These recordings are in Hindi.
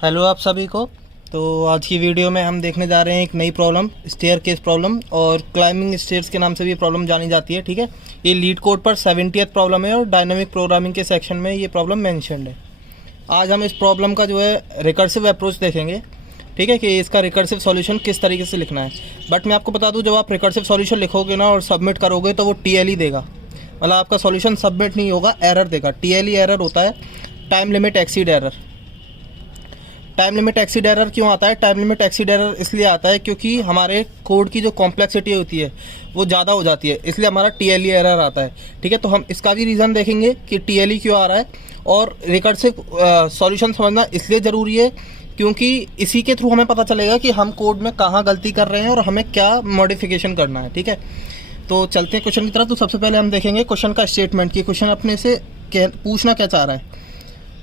हेलो आप सभी को। तो आज की वीडियो में हम देखने जा रहे हैं एक नई प्रॉब्लम, स्टेयरकेस प्रॉब्लम, और क्लाइंबिंग स्टेयर्स के नाम से भी प्रॉब्लम जानी जाती है। ठीक है, ये लीड कोड पर 70th प्रॉब्लम है और डायनामिक प्रोग्रामिंग के सेक्शन में ये प्रॉब्लम मेंशन्ड है। आज हम इस प्रॉब्लम का जो है रिकर्सिव अप्रोच देखेंगे। ठीक है, कि इसका रिकर्सिव सॉल्यूशन किस तरीके से लिखना है। बट मैं आपको बता दूं, जब आप रिकर्सिव सॉल्यूशन लिखोगे ना और सबमिट करोगे तो वो TLE देगा, मतलब आपका सॉल्यूशन सबमिट नहीं होगा, एरर देगा। TLE एरर होता है time limit exceed error. Time limit exceed error क्यों आता है? टाइम लिमिट एक्सीड एरर इसलिए आता है क्योंकि हमारे कोड की जो कॉम्प्लेक्सिटी होती है वो ज़्यादा हो जाती है, इसलिए हमारा TLE एरर आता है। ठीक है, तो हम इसका भी रीज़न देखेंगे कि TLE क्यों आ रहा है। और रिकर्सिव सॉल्यूशन समझना इसलिए ज़रूरी है क्योंकि इसी के थ्रू हमें पता चलेगा कि हम कोड में कहाँ गलती कर रहे हैं और हमें क्या मॉडिफिकेशन करना है। ठीक है, तो चलते हैं क्वेश्चन की तरफ। तो सबसे पहले हम देखेंगे क्वेश्चन का स्टेटमेंट, कि क्वेश्चन अपने से पूछना क्या चाह रहा है।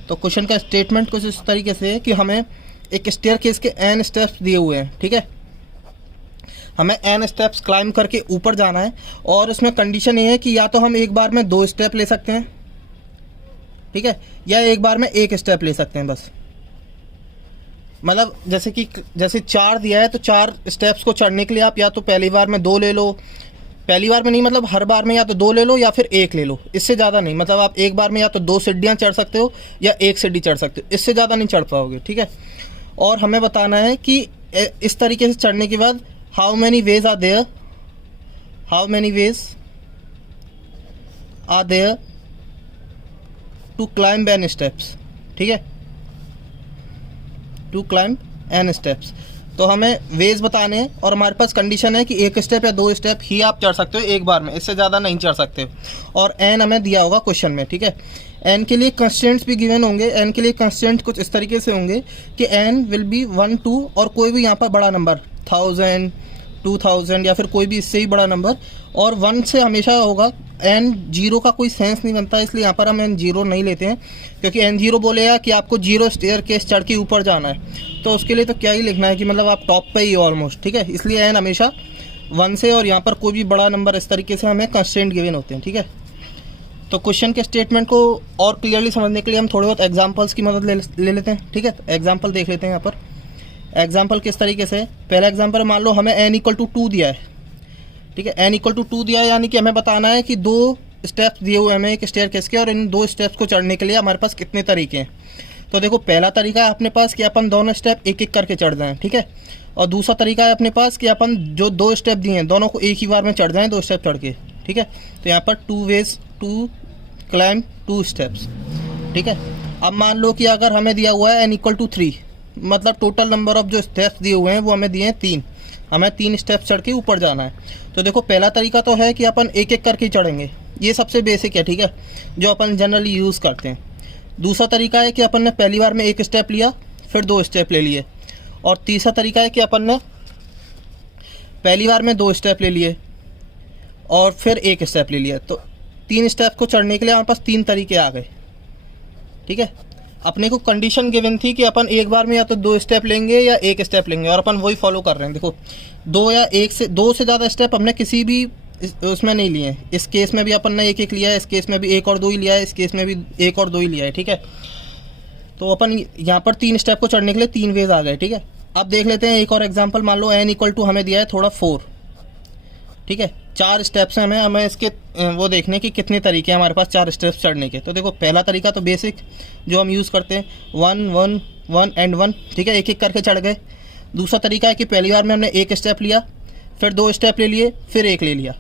तो क्वेश्चन का स्टेटमेंट कुछ इस तरीके से है कि हमें एक स्टेयरकेस के n स्टेप्स दिए हुए हैं। ठीक है, हमें n स्टेप्स क्लाइंब करके ऊपर जाना है और इसमें कंडीशन ये है कि या तो हम एक बार में 2 स्टेप ले सकते हैं, ठीक है, या एक बार में 1 स्टेप ले सकते हैं बस। मतलब जैसे 4 दिया है तो 4 स्टेप्स को चढ़ने के लिए आप या तो पहली बार में 2 ले लो, पहली बार में नहीं, मतलब हर बार में या तो 2 ले लो या फिर 1 ले लो, इससे ज़्यादा नहीं। मतलब आप एक बार में या तो 2 सीढ़ियाँ चढ़ सकते हो या 1 सीढ़ी चढ़ सकते हो, इससे ज़्यादा नहीं चढ़ पाओगे। ठीक है, और हमें बताना है कि इस तरीके से चढ़ने के बाद how many ways are there to climb n steps. ठीक है, टू क्लाइंब एन स्टेप्स। तो हमें वेज बताने हैं और हमारे पास कंडीशन है कि 1 स्टेप या 2 स्टेप ही आप चढ़ सकते हो एक बार में, इससे ज़्यादा नहीं चढ़ सकते हो। और एन हमें दिया होगा क्वेश्चन में। ठीक है, एन के लिए कंस्टेंट्स भी गिवन होंगे। एन के लिए कंस्टेंट कुछ इस तरीके से होंगे कि एन विल बी 1, 2 और कोई भी यहाँ पर बड़ा नंबर 1000, 2000 या फिर कोई भी इससे ही बड़ा नंबर। और 1 से हमेशा होगा, एन 0 का कोई सेंस नहीं बनता, इसलिए यहाँ पर हम एन 0 नहीं लेते हैं, क्योंकि एन 0 बोलेगा कि आपको 0 स्टेयरकेस चढ़ के ऊपर जाना है, तो उसके लिए तो क्या ही लिखना है कि मतलब आप टॉप पे ही हो ऑलमोस्ट। ठीक है, इसलिए एन हमेशा 1 से, और यहाँ पर कोई भी बड़ा नंबर इस तरीके से हमें कंस्टेंट गिवन होते हैं। ठीक है, तो क्वेश्चन के स्टेटमेंट को और क्लियरली समझने के लिए हम थोड़े बहुत एग्जांपल्स की मदद ले लेते हैं। ठीक है, एग्जांपल देख लेते हैं। यहाँ पर एग्जांपल किस तरीके से, पहला एग्जांपल मान लो हमें n = 2 दिया है। ठीक है, n = 2 दिया है, यानी कि हमें बताना है कि 2 स्टेप्स दिए हुए हमें एक स्टेयरकेस के, और इन 2 स्टेप्स को चढ़ने के लिए हमारे पास कितने तरीके हैं। तो देखो, पहला तरीका है अपने पास कि अपन दोनों स्टेप एक एक करके चढ़ जाएं। ठीक है, और दूसरा तरीका है अपने पास कि अपन जो 2 स्टेप दिए हैं दोनों को एक ही बार में चढ़ जाएं, 2 स्टेप चढ़ के। ठीक है, तो यहाँ पर 2 ways टू क्लाइंब 2 स्टेप्स। ठीक है, अब मान लो कि अगर हमें दिया हुआ है n = 3, मतलब टोटल नंबर ऑफ जो स्टेप्स दिए हुए हैं वो हमें दिए हैं 3, हमें 3 स्टेप्स चढ़ के ऊपर जाना है। तो देखो, पहला तरीका तो है कि अपन एक एक करके चढ़ेंगे, ये सबसे बेसिक है। ठीक है, जो अपन जनरली यूज़ करते हैं। दूसरा तरीका है कि अपन ने पहली बार में 1 स्टेप लिया, फिर 2 स्टेप ले लिए। और तीसरा तरीका है कि अपन ने पहली बार में 2 स्टेप ले लिए और फिर 1 स्टेप ले लिया। तो 3 स्टेप को चढ़ने के लिए हमारे पास 3 तरीके आ गए। ठीक है, अपने को कंडीशन गिवन थी कि अपन एक बार में या तो 2 स्टेप लेंगे या 1 स्टेप लेंगे, और अपन वही फॉलो कर रहे हैं। देखो, 2 से ज़्यादा स्टेप हमने किसी भी उसमें नहीं लिए हैं। इस केस में भी अपन ने 1 लिया है, इस केस में भी 1 और 2 ही लिया है, इस केस में भी 1 और 2 ही लिया है। ठीक है, तो अपन यहाँ पर 3 स्टेप को चढ़ने के लिए 3 वेज आ गए। ठीक है, अब देख लेते हैं एक और एग्जाम्पल। मान लो n = हमें दिया है थोड़ा 4। ठीक है, 4 स्टेप्स हैं, हमें इसके वो देखने की कितने तरीके हैं हमारे पास 4 स्टेप्स चढ़ने के। तो देखो, पहला तरीका तो बेसिक जो हम यूज़ करते हैं, 1 1 1 एंड 1। ठीक है, एक एक करके चढ़ गए। दूसरा तरीका है कि पहली बार में हमने 1 स्टेप लिया, फिर 2 स्टेप ले लिए, फिर 1 ले लिया।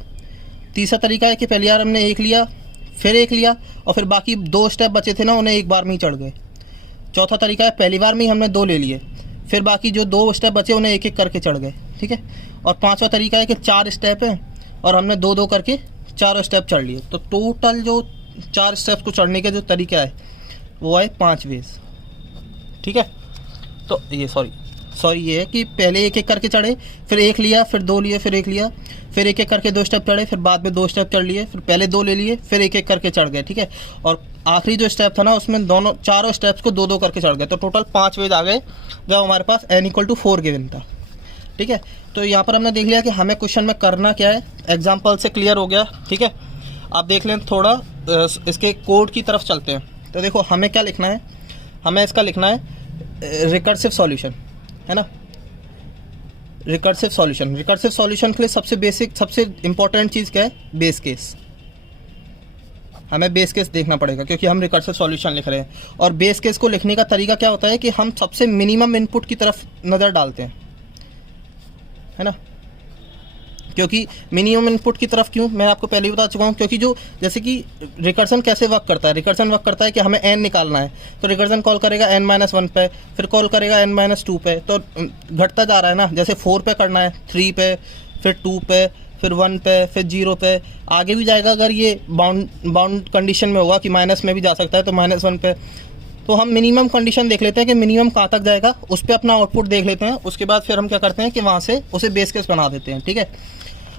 तीसरा तरीका है कि पहली बार हमने 1 लिया, फिर 1 लिया, और फिर बाकी 2 स्टेप बचे थे ना, उन्हें एक बार में ही चढ़ गए। चौथा तरीका है पहली बार में ही हमने 2 ले लिए, फिर बाकी जो 2 स्टेप बचे उन्हें एक एक करके चढ़ गए। ठीक है, और पाँचवा तरीका है कि 4 स्टेप हैं और हमने 2-2 करके 4 स्टेप चढ़ लिए। तो टोटल जो 4 स्टेप्स को चढ़ने के जो तरीका है वो है 5 वेज। ठीक है, तो ये ये है कि पहले एक एक करके चढ़े, फिर 1 लिया, फिर 2 लिए, फिर 1 लिया, फिर एक एक करके 2 स्टेप चढ़े, फिर बाद में 2 स्टेप चढ़ लिए, फिर पहले 2 ले लिए, फिर एक एक करके चढ़ गए। ठीक है, और आखिरी जो स्टेप था ना उसमें चारों स्टेप्स को 2-2 करके चढ़ गए। तो टोटल 5 वेज आ गए जब हमारे पास n = 4 गिवन था। ठीक है, तो यहाँ पर हमने देख लिया कि हमें क्वेश्चन में करना क्या है, एग्जाम्पल से क्लियर हो गया। ठीक है, आप देख लें थोड़ा इसके कोड की तरफ चलते हैं। तो देखो, हमें क्या लिखना है, हमें इसका लिखना है रिकर्सिव सॉल्यूशन, है ना। रिकर्सिव सॉल्यूशन के लिए सबसे बेसिक, सबसे इंपॉर्टेंट चीज़ क्या है? Base case. हमें बेस केस देखना पड़ेगा क्योंकि हम रिकर्सिव सॉल्यूशन लिख रहे हैं। और बेस केस को लिखने का तरीका क्या होता है कि हम सबसे मिनिमम इनपुट की तरफ नज़र डालते हैं, है ना। क्योंकि मिनिमम इनपुट की तरफ क्यों, मैं आपको पहले ही बता चुका हूँ। क्योंकि जो जैसे कि रिकर्सन कैसे वर्क करता है, रिकर्सन वर्क करता है कि हमें n निकालना है, तो रिकर्सन कॉल करेगा n-1 पे, फिर कॉल करेगा n-2 पे, तो घटता जा रहा है ना। जैसे 4 पे करना है, 3 पे, फिर 2 पे, फिर 1 पे, फिर 0 पे, आगे भी जाएगा। अगर ये बाउंड कंडीशन में होगा कि माइनस में भी जा सकता है तो -1 पे। तो हम मिनिमम कंडीशन देख लेते हैं कि मिनिमम कहाँ तक जाएगा, उस पर अपना आउटपुट देख लेते हैं। उसके बाद फिर हम क्या करते हैं कि वहाँ से उसे बेस केस बना देते हैं, ठीक है।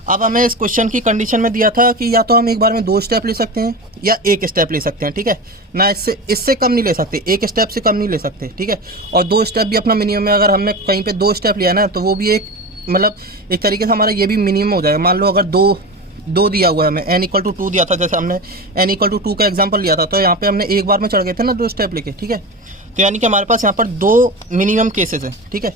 अब हमें इस क्वेश्चन की कंडीशन में दिया था कि या तो हम एक बार में 2 स्टेप ले सकते हैं या 1 स्टेप ले सकते हैं, ठीक है ना। इससे कम नहीं ले सकते, 1 स्टेप से कम नहीं ले सकते, ठीक है। और 2 स्टेप भी अपना मिनिमम है। अगर हमने कहीं पे 2 स्टेप लिया ना तो वो भी एक, मतलब एक तरीके से हमारा ये भी मिनिमम हो जाएगा। मान लो अगर दो दिया हुआ है हमें, n=2 दिया था, जैसे हमने n=2 का एग्जांपल लिया था, तो यहाँ पे हमने एक बार में चढ़ गए थे ना 2 स्टेप लेके, ठीक है। तो यानी कि हमारे पास यहाँ पर 2 मिनिमम केसेस हैं, ठीक है।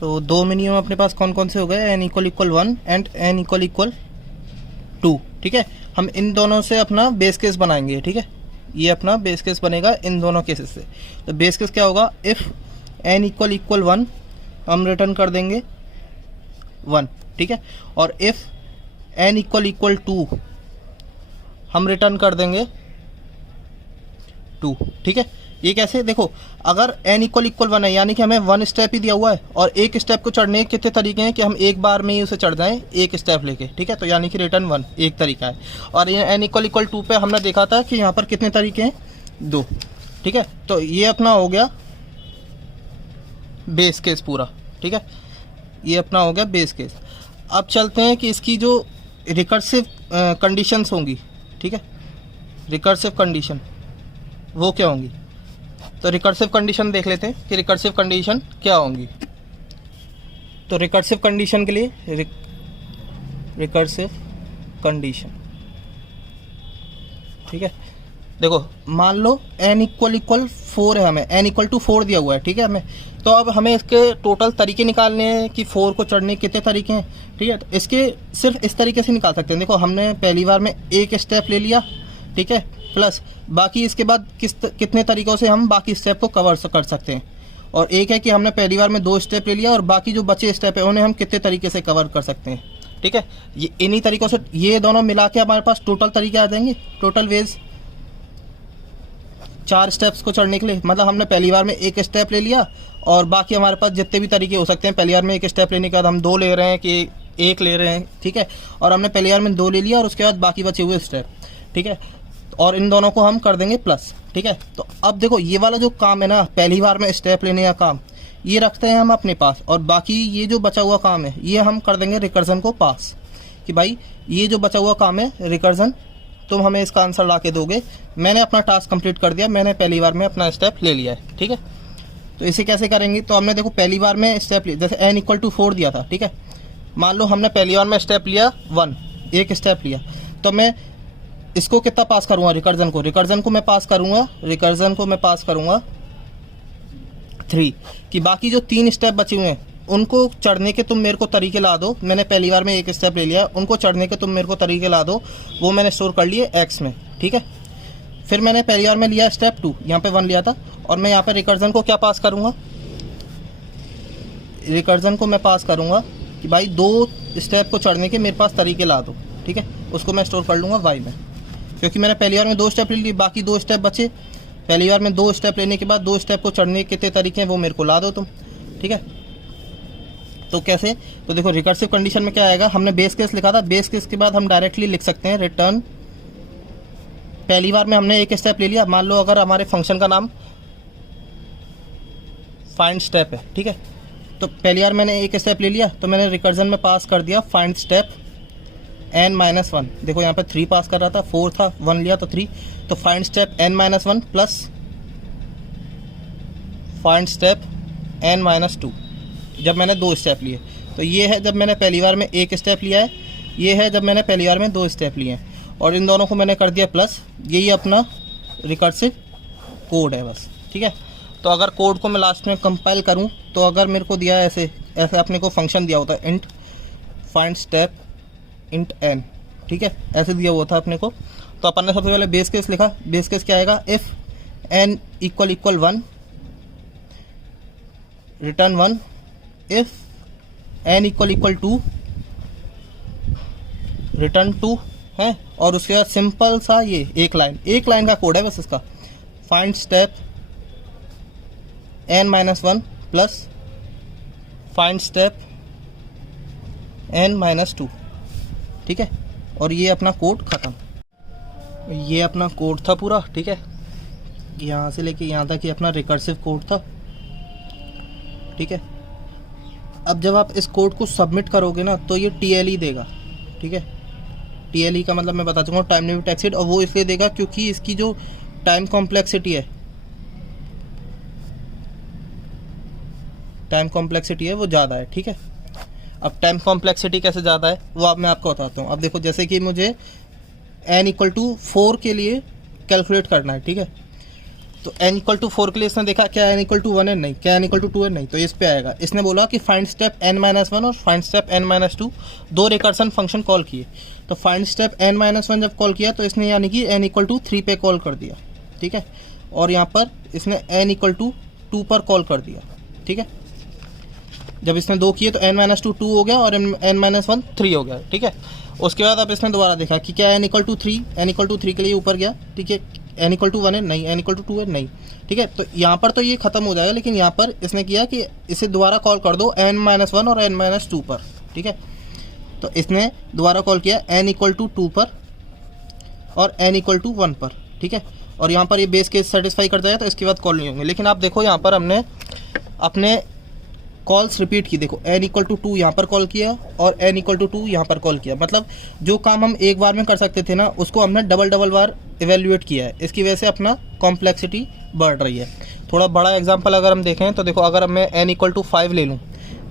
तो 2 मिनिमम अपने पास कौन कौन से हो गए? n=1 एंड n=2, ठीक है। हम इन दोनों से अपना बेस केस बनाएंगे, ठीक है। ये अपना बेस केस बनेगा इन दोनों केसेस से। तो बेस केस क्या होगा? इफ़ n=1 हम रिटर्न कर देंगे 1, ठीक है। और इफ़ n=2 हम रिटर्न कर देंगे 2, ठीक है। ये कैसे? देखो, अगर n=1 है यानी कि हमें 1 स्टेप ही दिया हुआ है और 1 स्टेप को चढ़ने के कितने तरीके हैं कि हम एक बार में ही उसे चढ़ जाएं 1 स्टेप लेके, ठीक है। तो यानी कि रिटर्न 1 एक तरीका है। और ये n=2 पे हमने देखा था कि यहाँ पर कितने तरीके हैं? 2, ठीक है। तो ये अपना हो गया बेस केस पूरा, ठीक है। ये अपना हो गया बेस केस। अब चलते हैं कि इसकी जो रिकर्सिव कंडीशंस होंगी, ठीक है, रिकर्सिव कंडीशन वो क्या होंगी। तो रिकर्सिव कंडीशन देख लेते हैं कि रिकर्सिव कंडीशन क्या होंगी। तो रिकर्सिव कंडीशन के लिए रिकर्सिव कंडीशन, ठीक है। देखो, मान लो n=4 है, हमें n=4 दिया हुआ है, ठीक है हमें। तो अब हमें इसके टोटल तरीके निकालने हैं कि 4 को चढ़ने के कितने तरीके हैं, ठीक है। तो इसके सिर्फ इस तरीके से निकाल सकते हैं। देखो, हमने पहली बार में 1 स्टेप ले लिया, ठीक है, प्लस बाकी इसके बाद कितने तरीक़ों से हम बाकी स्टेप को कवर कर सकते हैं। और एक है कि हमने पहली बार में 2 स्टेप ले लिया और बाकी जो बचे स्टेप है उन्हें हम कितने तरीके से कवर कर सकते हैं, ठीक है। ये इन्हीं तरीक़ों से, ये दोनों मिला के हमारे पास टोटल तरीके आ जाएंगे, टोटल वेज 4 स्टेप्स को चढ़ने के लिए। मतलब हमने पहली बार में 1 स्टेप ले लिया और बाकी हमारे पास जितने भी तरीके हो सकते हैं। पहली बार में 1 स्टेप लेने के बाद हम 2 ले रहे हैं कि 1 ले रहे हैं, ठीक है। और हमने पहली बार में 2 ले लिया और उसके बाद बाकी बचे हुए स्टेप, ठीक है। और इन दोनों को हम कर देंगे प्लस, ठीक है। तो अब देखो, ये वाला जो काम है ना, पहली बार में स्टेप लेने का काम, ये रखते हैं हम अपने पास। और बाकी ये जो बचा हुआ काम है ये हम कर देंगे रिकर्जन को पास, कि भाई ये जो बचा हुआ काम है रिकर्जन, तुम हमें इसका आंसर ला के दोगे। मैंने अपना टास्क कंप्लीट कर दिया, मैंने पहली बार में अपना स्टेप ले लिया है, ठीक है। तो इसे कैसे करेंगे? तो हमने देखो पहली बार में स्टेप लिया, जैसे n=4 दिया था, ठीक है। मान लो हमने पहली बार में स्टेप लिया 1, 1 स्टेप लिया, तो मैं इसको कितना पास करूँगा? रिकर्जन को मैं पास करूँगा 3, कि बाकी जो 3 स्टेप बचे हुए हैं उनको चढ़ने के तुम मेरे को तरीके ला दो। मैंने पहली बार में 1 स्टेप ले लिया, उनको चढ़ने के तुम मेरे को तरीके ला दो। वो मैंने स्टोर कर लिए x में, ठीक है। फिर मैंने पहली बार में लिया स्टेप 2, यहाँ पे 1 लिया था, और मैं यहाँ पे रिकर्जन को क्या पास करूँगा? रिकर्जन को मैं पास करूँगा कि भाई 2 स्टेप को चढ़ने के मेरे पास तरीके ला दो, ठीक है। उसको मैं स्टोर कर लूँगा y में, क्योंकि मैंने पहली बार में 2 स्टेप ले लिए, बाकी 2 स्टेप बचे। पहली बार में 2 स्टेप लेने के बाद 2 स्टेप को चढ़ने के कितने तरीके हैं वो मेरे को ला दो तुम, ठीक है। तो कैसे? तो देखो, रिकर्सिव कंडीशन में क्या आएगा? हमने बेस केस लिखा था, बेस केस के बाद हम डायरेक्टली लिख सकते हैं रिटर्न। पहली बार में हमने 1 स्टेप ले लिया, मान लो अगर हमारे फंक्शन का नाम फाइंड स्टेप है, ठीक है। तो पहली बार मैंने 1 स्टेप ले लिया, तो मैंने रिकर्जन में पास कर दिया फाइंड स्टेप n-1। देखो यहाँ पे 3 पास कर रहा था, 4 था, 1 लिया तो 3। तो find step n-1 plus find step n-2, जब मैंने 2 स्टेप लिए। तो ये है जब मैंने पहली बार में 1 स्टेप लिया है, ये है जब मैंने पहली बार में 2 स्टेप लिए हैं, और इन दोनों को मैंने कर दिया प्लस। यही अपना रिकर्सिव कोड है बस, ठीक है। तो अगर कोड को मैं लास्ट में कंपाइल करूं तो अगर मेरे को दिया है ऐसे अपने को फंक्शन दिया होता है int find step int n, ठीक है, ऐसे दिया हुआ था अपने को। तो अपन ने सबसे पहले बेस केस लिखा। बेस केस क्या आएगा, if n equal 1 return 1, if n equal 2 return 2 है। और उसके बाद सिंपल सा ये एक लाइन का कोड है बस इसका, find step n-1 plus find step n-2, ठीक है। और ये अपना कोड ख़त्म। ये अपना कोड था पूरा, ठीक है, यहाँ से लेके यहाँ तक ये अपना रिकर्सिव कोड था, ठीक है। अब जब आप इस कोड को सबमिट करोगे ना तो ये TLE देगा, ठीक है। TLE का मतलब मैं बता चुका हूँ, टाइम लिमिट एक्सीड, और वो इसलिए देगा क्योंकि इसकी जो टाइम कॉम्प्लेक्सिटी है वो ज़्यादा है, ठीक है। अब टाइम कॉम्प्लेक्सिटी कैसे ज़्यादा है वो अब मैं आपको बताता हूँ। अब देखो, जैसे कि मुझे n=4 के लिए कैलकुलेट करना है, ठीक है। तो n=4 के लिए इसने देखा क्या n=1 है, नहीं, क्या n=2 है, नहीं, तो इस पे आएगा। इसने बोला कि फाइंड स्टेप n-1 और फाइंड स्टेप n-2 दो रिकर्सन फंक्शन कॉल किए। तो फाइंड स्टेप n-1 जब कॉल किया तो इसने यानी कि n=3 पे कॉल कर दिया, ठीक है। और यहाँ पर इसने n=2 पर कॉल कर दिया, ठीक है। जब इसने 2 किए तो n-2 2 हो गया और n-1 3 हो गया, ठीक है। उसके बाद अब इसने दोबारा देखा कि क्या n=3 के लिए ऊपर गया, ठीक है, n=1 है, नहीं, n=2 है, नहीं, ठीक है। तो यहाँ पर तो ये ख़त्म हो जाएगा, लेकिन यहाँ पर इसने किया कि इसे दोबारा कॉल कर दो n-1 और n-2 पर, ठीक है। तो इसने दोबारा कॉल किया n=2 पर और n=1 पर, ठीक है। और यहाँ पर ये बेस केस सेटिस्फाई कर जाएगा तो इसके बाद कॉल नहीं होंगे। लेकिन आप देखो यहाँ पर हमने अपने कॉल्स रिपीट की, देखो n=2 यहाँ पर कॉल किया और n=2 यहाँ पर कॉल किया। मतलब जो काम हम एक बार में कर सकते थे ना उसको हमने डबल बार इवेल्युएट किया है। इसकी वजह से अपना कॉम्प्लेक्सिटी बढ़ रही है। थोड़ा बड़ा एग्जांपल अगर हम देखें तो देखो, अगर मैं n=5 ले लूँ,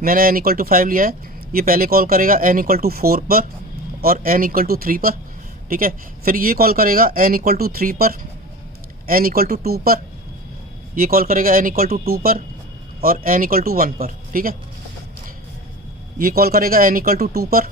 मैंने n=5 लिया है, ये पहले कॉल करेगा n=4 पर और n=3 पर, ठीक है। फिर ये कॉल करेगा n=3 पर, n=2 पर, ये कॉल करेगा n=2 पर और n=1 पर, ठीक है। ये कॉल करेगा n=2 पर,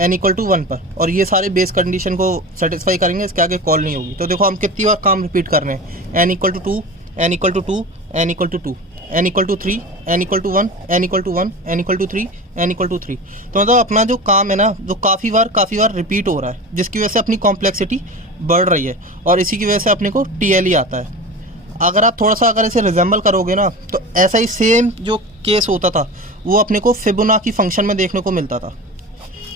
n=1 पर, और ये सारे बेस कंडीशन को सेटिस्फाई करेंगे, इसके आगे कॉल नहीं होगी। तो देखो हम कितनी बार काम रिपीट कर रहे हैं, n=2 n=2 n=2 n=3 n=1 n=1 n=3 n=3। तो मतलब अपना जो काम है ना जो काफ़ी बार रिपीट हो रहा है, जिसकी वजह से अपनी कॉम्प्लेक्सिटी बढ़ रही है और इसी की वजह से अपने को TLE आता है। अगर आप थोड़ा सा अगर इसे रिजेंबल करोगे ना तो ऐसा ही सेम जो केस होता था वो अपने को फिबोनाची फंक्शन में देखने को मिलता था।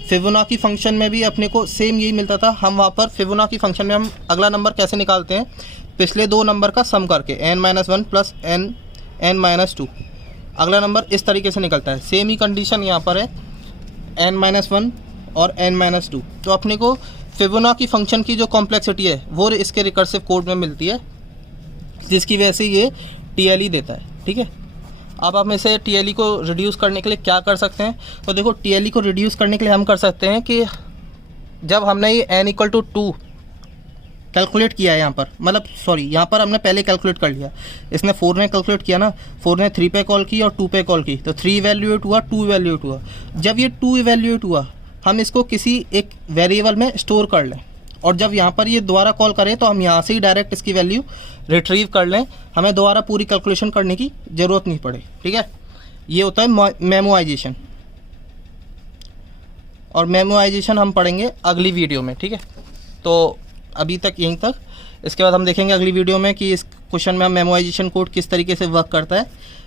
फिबोनाची फंक्शन में भी अपने को सेम यही मिलता था। हम वहाँ पर फिबोनाची फंक्शन में हम अगला नंबर कैसे निकालते हैं, पिछले दो नंबर का सम करके n-1 प्लस n-2 अगला नंबर इस तरीके से निकलता है। सेम ही कंडीशन यहाँ पर है n-1 और n-2। तो अपने को फिबोनाची फंक्शन की जो कॉम्प्लेक्सिटी है वो इसके रिकर्सिव कोड में मिलती है, जिसकी वजह से ये TLE देता है, ठीक है। अब हम इसे TLE को रिड्यूस करने के लिए क्या कर सकते हैं, तो देखो TLE को रिड्यूस करने के लिए हम कर सकते हैं कि जब हमने ये n=2 कैलकुलेट किया है यहाँ पर, मतलब सॉरी यहाँ पर हमने पहले कैलकुलेट कर लिया, इसने 4 ने कैलकुलेट किया ना, 4 ने 3 पे कॉल की और 2 पे कॉल की, तो 3 इवैल्यूएट हुआ, 2 इवैल्यूएट हुआ। जब ये 2 इवैल्यूएट हुआ हम इसको किसी एक वेरिएबल में स्टोर कर लें और जब यहाँ पर ये दोबारा कॉल करें तो हम यहाँ से ही डायरेक्ट इसकी वैल्यू रिट्रीव कर लें, हमें दोबारा पूरी कैलकुलेशन करने की ज़रूरत नहीं पड़े, ठीक है। ये होता है मेमोइजेशन, और मेमोइजेशन हम पढ़ेंगे अगली वीडियो में, ठीक है। तो अभी तक यहीं तक, इसके बाद हम देखेंगे अगली वीडियो में कि इस क्वेश्चन में हम मेमोइजेशन कोड किस तरीके से वर्क करता है।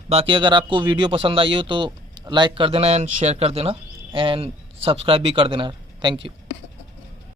बाकी अगर आपको वीडियो पसंद आई हो तो लाइक कर देना एंड शेयर कर देना एंड सब्सक्राइब भी कर देना। Thank you.